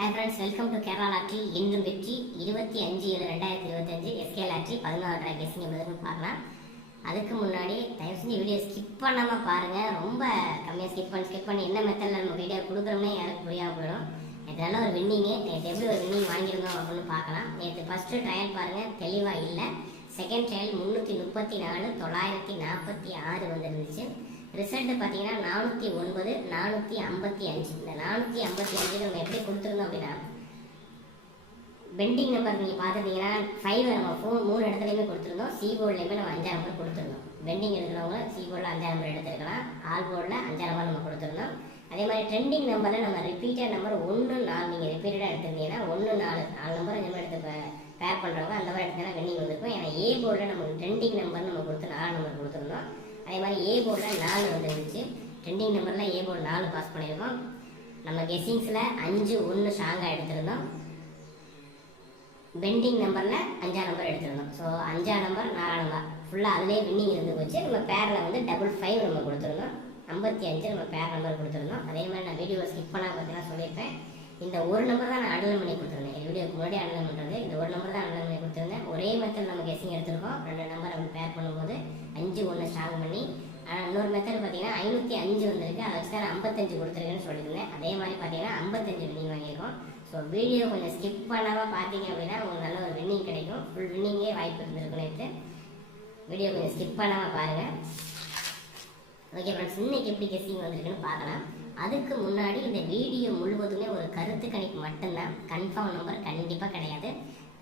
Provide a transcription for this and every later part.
Hi friends, welcome to Kerala lottery. என்றும் வெற்றி 25/7/2025 SK lottery 14 guessing எவ்வளோன்னு பார்க்கலாம். அதுக்கு முன்னாடி தயவு செஞ்சு வீடியோ ஸ்கிப் பண்ணாமல் பாருங்கள். ரொம்ப கம்மியாக ஸ்கிப் பண்ணி என்ன மெத்தடில் நம்ம வீடியோ கொடுக்குறோம்னே யாருக்கு புரியாமல் போயிடும். இதெல்லாம் ஒரு வின்னிங்கு. நேற்று எப்படி ஒரு வின்னிங் வாங்கியிருந்தோம் அப்படின்னு பார்க்கலாம். நேற்று ஃபஸ்ட்டு ட்ரையல் பாருங்கள், தெளிவாக இல்லை. செகண்ட் ட்ரையல் 334 946 வந்துருந்துச்சு. ரிசல்ட் பார்த்தீங்கன்னா 409 455. இந்த 455 நம்ம எப்படி கொடுத்துருந்தோம் அப்படின்னா, பெண்டிங் நம்பர் நீங்கள் பார்த்துட்டீங்கன்னா 5 நம்ம 3 இடத்துலையுமே கொடுத்துருந்தோம். சி போர்ட்லேயுமே நம்ம 5 நம்பர் கொடுத்துருந்தோம். பெண்டிங் எடுக்கிறவங்க சி போர்டில் 5 நம்பர் எடுத்துருக்கலாம், ஆல் போர்டில் 5 நம்பர் நம்ம கொடுத்துருந்தோம். அதே மாதிரி ட்ரெண்டிங் நம்பரில் நம்ம ரிப்பீட்டட் நம்பர் 1 4 நீங்கள் ரிப்பீட்டடாக எடுத்துருந்தீங்கன்னா 1 4 நம்பர் இந்த மாதிரி எடுத்து பேர் பண்ணுறவங்க அந்த மாதிரி எடுத்தீங்கன்னா பெண்டிங் வந்திருக்கும். ஏன்னா ஏ போர்டில் நம்ம ட்ரெண்டிங் நம்பர் நம்ம கொடுத்து 4 நம்பர் கொடுத்துருந்தோம். அதே மாதிரி ஏ போர்டில் 4 வந்துருந்துச்சு. ட்ரெண்டிங் நம்பரில் ஏ போர்டு 4 பாஸ் பண்ணியிருக்கோம். நம்ம கெஸ்ஸிங்ஸில் 5 1 ஸ்ட்ராங்காக எடுத்திருந்தோம். பெண்டிங் நம்பரில் 5 நம்பர் எடுத்திருந்தோம். ஸோ 5 நம்பர் 4 நம்பர் ஃபுல்லாக அதிலே வின்னிங் இருந்து போச்சு. நம்ம பேரில் வந்து 5 நம்ம கொடுத்துருந்தோம். 55 நம்ம பேர் நம்பர் கொடுத்துருந்தோம். அதே மாதிரி நான் வீடியோ ஸ்கிப் பண்ணால் பார்த்தீங்கன்னா சொல்லியிருப்பேன். இந்த ஒரு நம்பர் தான் நான் அண்டர்லைன் பண்ணி கொடுத்துருந்தேன். வீடியோக்கு முன்னாடி அண்டர்லைன் பண்ணுறது இந்த ஒரு நம்பர் தான் அண்டர்லைன் பண்ணி கொடுத்துருந்தேன். ஒரே மெத்தட் நம்ம கெஸ்ஸிங் எடுத்திருக்கோம். 2 நம்பர் அப்படி பேர் பண்ணும்போது 5 1 ஸ்ட்ராங் பண்ணி. ஆனால் இன்னொரு மெத்தட் பார்த்தீங்கன்னா 505 வந்திருக்கு. அதை வச்சு தான் 55 கொடுத்துருக்கேன்னு சொல்லியிருந்தேன். அதே மாதிரி பார்த்தீங்கன்னா 55 வின்னிங் வாங்கியிருக்கோம். ஸோ வீடியோ கொஞ்சம் ஸ்கிப் பண்ணாமல் பார்த்தீங்க அப்படின்னா உங்களுக்கு நல்ல ஒரு வின்னிங் கிடைக்கும். ஃபுல் வின்னிங்கே வாய்ப்பு இருந்திருக்குன்னு வீடியோ கொஞ்சம் ஸ்கிப் பண்ணாமல் பாருங்கள். ஓகே ஃப்ரெண்ட்ஸ், இன்னைக்கு எப்படி கெஸ்ஸிங் வந்திருக்குன்னு பார்க்கலாம். அதுக்கு முன்னாடி இந்த வீடியோ முழுவதுமே ஒரு கருத்து கணிப்பு மட்டும்தான். கன்ஃபார்ம் நம்பர் கண்டிப்பாக கிடையாது.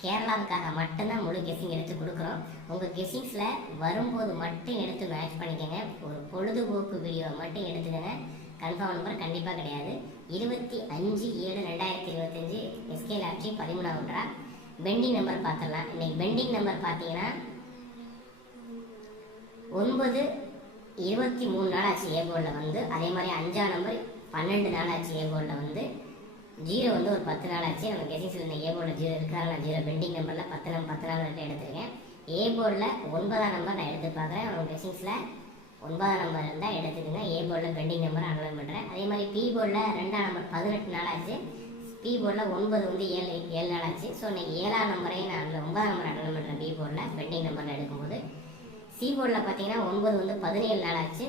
கேரளாவுக்காக மட்டும்தான் முழு கெஸ்ஸிங் எடுத்து கொடுக்குறோம். உங்கள் கெஸ்ஸிங்ஸில் வரும்போது மட்டும் எடுத்து மேட்ச் பண்ணிக்கோங்க. ஒரு பொழுதுபோக்கு வீடியோ மட்டும் எடுத்துக்கோங்க. கன்ஃபார்ம் நம்பர் கண்டிப்பாக கிடையாது. 25/7/2025 எஸ்கே லாட்ரி 13 பெண்டிங் நம்பர் பார்த்துடலாம். இன்னைக்கு பெண்டிங் நம்பர் பார்த்தீங்கன்னா 9 23 நாள் ஆச்சு ஏ போர்டில் வந்து. அதே மாதிரி 5 நம்பர் 12 நாள் ஆச்சு ஏ போர்டில் வந்து. 0 வந்து ஒரு 10 நாள் ஆச்சு. நம்ம கெஸ்ஸிங்ஸில் இந்த ஏ போர்டில் 0 இருக்காரு. நான் 0 பெண்டிங் நம்பரில் 10 நாள் வரைக்கும் எடுத்துருக்கேன். ஏ போர்டில் 9 நம்பர் நான் எடுத்து பார்க்குறேன். அவங்க கெஸ்ஸிங்ஸில் 9 நம்பர் இருந்தால் எடுத்துக்கோங்க. ஏ போர்டில் பெண்டிங் நம்பர் அனலைன் பண்ணுறேன். அதே மாதிரி பி போர்டில் 2 நம்பர் 18 நாள் ஆச்சு. பி போர்டில் 9 வந்து 7 நாள் ஆச்சு. ஸோ இன்னைக்கு 7 நம்பரையும் நான் 9 நம்பர் அனலைன் பண்ணுறேன். பி போர்டில் பெண்டிங் நம்பரில் எடுக்கும்போது சி போர்டில் பார்த்தீங்கன்னா 9 வந்து 17 நாள் ஆச்சு.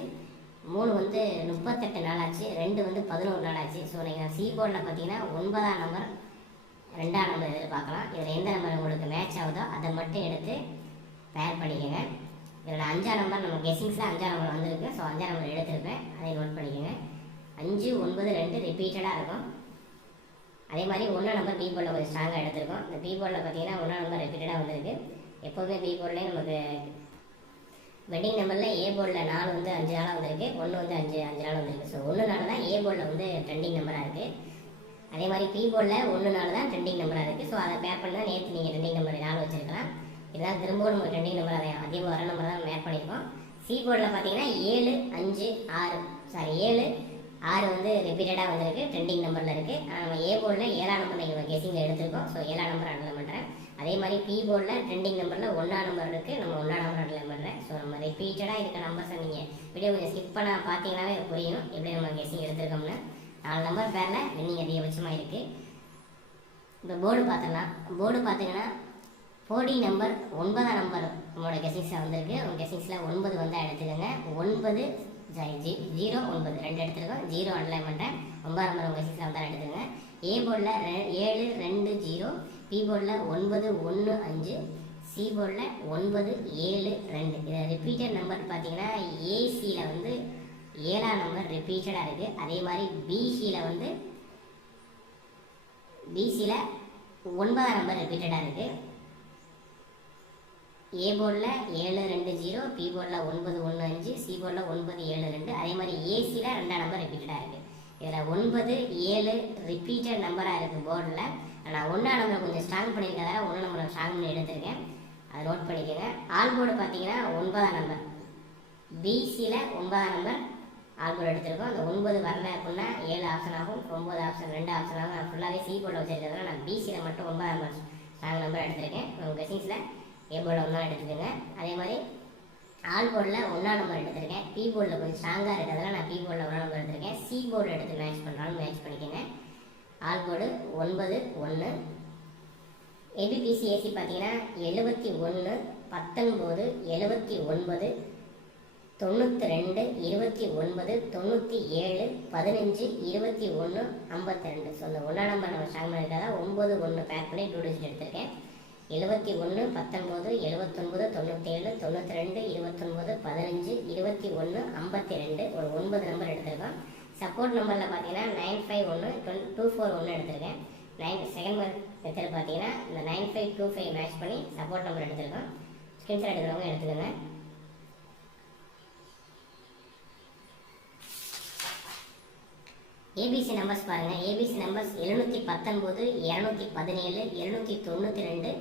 3 வந்து 38 நாள் ஆச்சு. 2 வந்து 11 நாள் ஆச்சு. ஸோ நீங்கள் சி போர்டில் பார்த்தீங்கன்னா 9 நம்பர் 2 நம்பர் எதிர்பார்க்கலாம். இதில் எந்த நம்பர் உங்களுக்கு மேட்ச் ஆகுதோ அதை மட்டும் எடுத்து பேர் பண்ணிக்கோங்க. இதில் 5 நம்பர் நம்ம கெஸ்ஸிங்ஸில் 5 நம்பர் வந்திருக்கு. ஸோ 5 நம்பர் எடுத்துருப்பேன், அதை நோட் பண்ணிக்கோங்க. 5 9 2 ரிப்பீட்டடாக இருக்கும். அதே மாதிரி 1 நம்பர் பி போர்டில் கொஞ்சம் ஸ்ட்ராங்காக எடுத்திருக்கோம். இந்த பி போர்டில் பார்த்தீங்கன்னா 1 நம்பர் ரிப்பீட்டடாக வந்திருக்கு. எப்போதுமே பி போர்டிலே நமக்கு வெட்டிங் நம்பரில் ஏ போர்டில் 4 வந்து 5 நாளாக வந்திருக்கு. 1 வந்து 5 நாள் வந்திருக்கு. ஸோ 1 நாள் தான் ஏ போர்டில் வந்து ட்ரெண்டிங் நம்பராக இருக்குது. அதே மாதிரி பி போர்டில் 1 நாள் தான் ட்ரெண்டிங் நம்பராக இருக்குது. ஸோ அதை பேர் பண்ணால் நேற்று நீங்கள் ட்ரெண்டிங் நம்பர் 4 வச்சுருக்கலாம். இதெல்லாம் திரும்பவும் நம்ம ட்ரெண்டிங் நம்பர் அதை அதிகம் வர நம்பர் தான் மேப் பண்ணியிருக்கோம். சி போர்டில் பார்த்தீங்கன்னா 7 5 6 வந்து ரிப்பீட்டடாக வந்திருக்கு. ட்ரெண்டிங் நம்பரில் இருக்குது. நம்ம ஏ போர்டில் 7 நம்பர் நீங்கள் கெஸ்ஸிங்கில் எடுத்திருக்கோம். ஸோ 7 நம்பர் அண்டர்லைன் பண்ணுறேன். அதே மாதிரி பி போர்டில் ட்ரெண்டிங் நம்பரில் 1 நம்பர் இருக்குது. நம்ம 1 நம்பர் அண்டர்லைன் பண்ணுறேன். ஸோ நம்ம ரிப்பீட்டடாக இருக்க நம்பர்ஸை நீங்கள் வீடியோ கொஞ்சம் ஸ்கிப் பண்ண பார்த்தீங்கன்னாவே புரியும் எப்படி நம்ம கெஸ்ஸிங் எடுத்திருக்கோம்னு. 4 நம்பர் பேரில் வின்னிங் அதிகபட்சமாக இருக்குது. இப்போ போர்டு பார்த்துடலாம். போர்டு பார்த்தீங்கன்னா 4D நம்பர் 9 நம்பர் நம்மளோட கெஸ்ஸிங்ஸில் வந்திருக்கு. உங்கள் கெஸ்ஸிங்ஸில் 9 வந்தால் எடுத்துக்கோங்க. 9 0 9 2 எடுத்துருக்கோம். 0 அண்டர்லைன் பண்ணுறேன். 9 நம்பர் உங்கள் கெஸ்ஸிங்ஸில் வந்தால் எடுத்துக்கோங்க. ஏ போர்டில் 7 2 0, பி போர்டில் 9 1 5, சி போர்டில் 9 7 2. இதை ரிப்பீட்டட் நம்பர் பார்த்தீங்கன்னா ஏசியில் வந்து 7 நம்பர் ரிப்பீட்டடாக இருக்குது. அதே மாதிரி பிசியில் 9 நம்பர் ரிப்பீட்டடாக இருக்குது. ஏ போர்டில் 7 2 0, பி போர்டில் 9 1 5, சி போர்டில் 9 7 2. அதே மாதிரி ஏசியில் 2 நம்பர் ரிப்பீட்டடாக இருக்குது. இதில் 9 7 ரிப்பீட்டட் நம்பராக இருக்குது போர்டில். நான் 1 நம்பரை கொஞ்சம் ஸ்ட்ராங் பண்ணியிருக்கிறதால 1 நம்பரை ஸ்ட்ராங் பண்ணி எடுத்திருக்கேன். அதை நோட் பண்ணிக்கோங்க. ஆல் போர்டு பார்த்தீங்கன்னா 9 நம்பர், பிசியில் 9 நம்பர் ஆல் போர்டு எடுத்திருக்கோம். அந்த 9 வரல அப்படின்னா 7 ஆப்ஷன் ஆகும், 9 ஆப்ஷன் 2 ஆப்ஷன் ஆகும். நான் ஃபுல்லாகவே சி போர்டில் வச்சுருக்கிறதால நான் பிசியில் மட்டும் 9 நம்பர் ஸ்ட்ராங் நம்பர் எடுத்திருக்கேன். உங்கள் கெஸ்ஸிங்ஸில் ஏ போர்டில் 1 எடுத்துக்கோங்க. அதே மாதிரி ஆல் போர்டில் 1 நம்பர் எடுத்திருக்கேன். பி போர்டில் கொஞ்சம் ஸ்ட்ராங்காக இருக்கிறதுனால நான் பி போர்டில் 1 நம்பர் எடுத்திருக்கேன். சி போர்டில் எடுத்து மேட்ச் பண்ணுறாலும் மேட்ச் பண்ணிக்கோங்க. ஆல் கோடு 91. ஏபிபிசி ஏசி பார்த்தீங்கன்னா 71 19 79 92 29 97 15 21 52. ஸோ இந்த 1ஆம் நம்பர் நம்ம ஸ்ட்ராங் பண்ணியிருக்காங்க. 9 1 பேக் பண்ணி 2 டிஜிட் எடுத்திருக்கேன். 71 19 79 97 92 29 15 21 52 ஒரு 9 நம்பர் எடுத்திருக்கோம். சப்போர்ட் நம்பரில் பார்த்தீங்கன்னா 951 241 எடுத்திருக்கேன். செகண்ட் மெத்தட் பார்த்தீங்கன்னா இந்த 9525 மேட்ச் பண்ணி சப்போர்ட் நம்பர் எடுத்திருக்கோம். ஸ்கிரீன்ஷாட் எடுக்கிறவங்க எடுத்துக்கோங்க. ஏபிசி நம்பர்ஸ் பாருங்கள். ஏபிசி நம்பர்ஸ் 719 217 292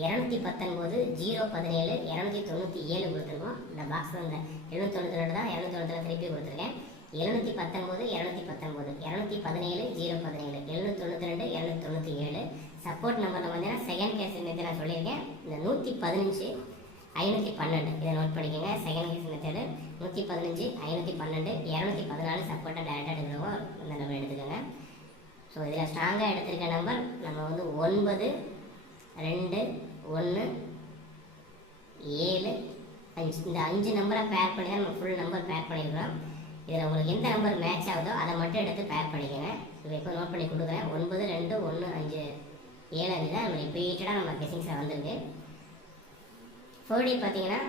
219 017 297 கொடுத்துருக்கோம். இந்த பாக்ஸில் இந்த 792 தான் 792 திருப்பி கொடுத்துருக்கேன். 719 219 217 017 792 297. சப்போர்ட் நம்பரில் பார்த்தீங்கன்னா செகண்ட் கேஸ் மெத்தட் நான் சொல்லியிருக்கேன். இந்த 115 512 இதை நோட் பண்ணிக்கோங்க. செகண்ட் கேஸ் மெத்தடு 115 512 214 சப்போர்ட்டாக டேரெக்டாக எடுக்கிறோம். இந்த நம்பர் எடுத்துக்கோங்க. ஸோ இதில் ஸ்ட்ராங்காக எடுத்திருக்க நம்பர் நம்ம வந்து 9 2 1 7 5 இந்த 5 நம்பரை பேர் பண்ணி தான் நம்ம ஃபுல் நம்பர் பேர் பண்ணியிருக்கிறோம். இதில் உங்களுக்கு எந்த நம்பர் மேட்ச் ஆகுதோ அதை மட்டும் எடுத்து பேர் பண்ணிக்கோங்க. இப்போ எப்போ நோட் பண்ணி கொடுக்குறேன். 9 2 1 5 7 5 தான் நம்ம ரிப்பீட்டடாக நம்ம கெஸிங்ஸில் வந்திருக்கு. ஃபோர்டே பார்த்தீங்கன்னா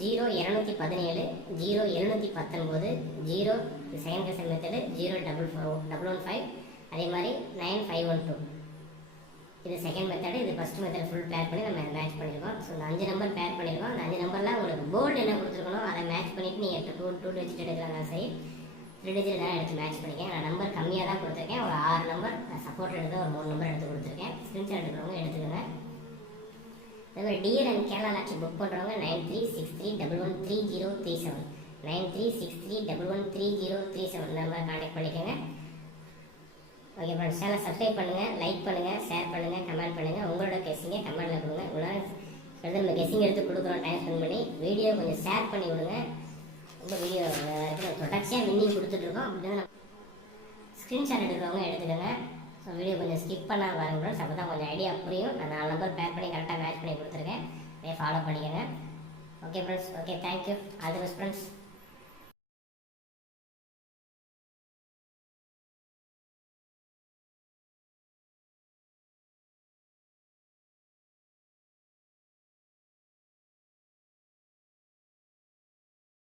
0 217 0 719 0 செகண்ட் கெஸ் மெத்தடு 0 115 அதே மாதிரி 9512 இது செகண்ட் மெத்தடு. இது ஃபஸ்ட் மெத்தட் ஃபுல் பேர் பண்ணி நம்ம மேட்ச் பண்ணியிருக்கோம். ஸோ இந்த 5 நம்பர் பேர் பண்ணியிருக்கோம். அந்த 5 நம்பரில் உங்களுக்கு போர்டு என்ன கொடுத்துருக்கணும் அதை மேட்ச் பண்ணிவிட்டு நீங்கள் 2 டிஜிட் எடுக்கிறாங்க. சரி 3 டிஜிட் தான் எடுத்து மேட்ச் பண்ணிக்கேன். நான் நம்பர் கம்மியாக தான் கொடுத்துருக்கேன். ஒரு 6 நம்பர் சப்போர்ட் எடுத்து ஒரு 3 நம்பர் எடுத்து கொடுத்துருக்கேன். ஸ்க்ரீன்ஷாட் எடுக்கிறவங்க எடுத்துக்கோங்க. அதேமாதிரி டியர் அண்ட் கேரளா லாட்சி புக் பண்ணுறவங்க 9363113037 9363113037 நம்பர் கான்டாக்ட் பண்ணிக்கோங்க. ஓகே ஃப்ரெண்ட்ஸ், சேனல் சப்ஸ்கிரைப் பண்ணுங்கள், லைக் பண்ணுங்கள், ஷேர் பண்ணுங்கள், கமெண்ட் பண்ணுங்கள். உங்களோட கெஸ்ஸிங்கை கமெண்ட்டில் கொடுங்க. இவ்வளோ நம்ம கெஸ்ஸிங் எடுத்து கொடுக்குறோம் டைம் ஸ்பெண்ட் பண்ணி. வீடியோ கொஞ்சம் ஷேர் பண்ணி விடுங்க. ரொம்ப வீடியோ தொடர்ச்சியாக வின்னிங் கொடுத்துட்ருக்கோம். அப்படின்னு நம்ம ஸ்க்ரீன்ஷாட் எடுக்கிறவங்க எடுத்துக்கோங்க. ஸோ வீடியோ கொஞ்சம் ஸ்கிப் பண்ணால் பாருங்க ஃப்ரெண்ட்ஸ். அப்போ தான் கொஞ்சம் ஐடியா புரியும். நான் 4 நம்பர் பேக் பண்ணி கரெக்டாக மேட்ச் பண்ணி கொடுத்துருக்கேன். அதே ஃபாலோ பண்ணிக்கோங்க. Okay friends, okay thank you. All the best friends.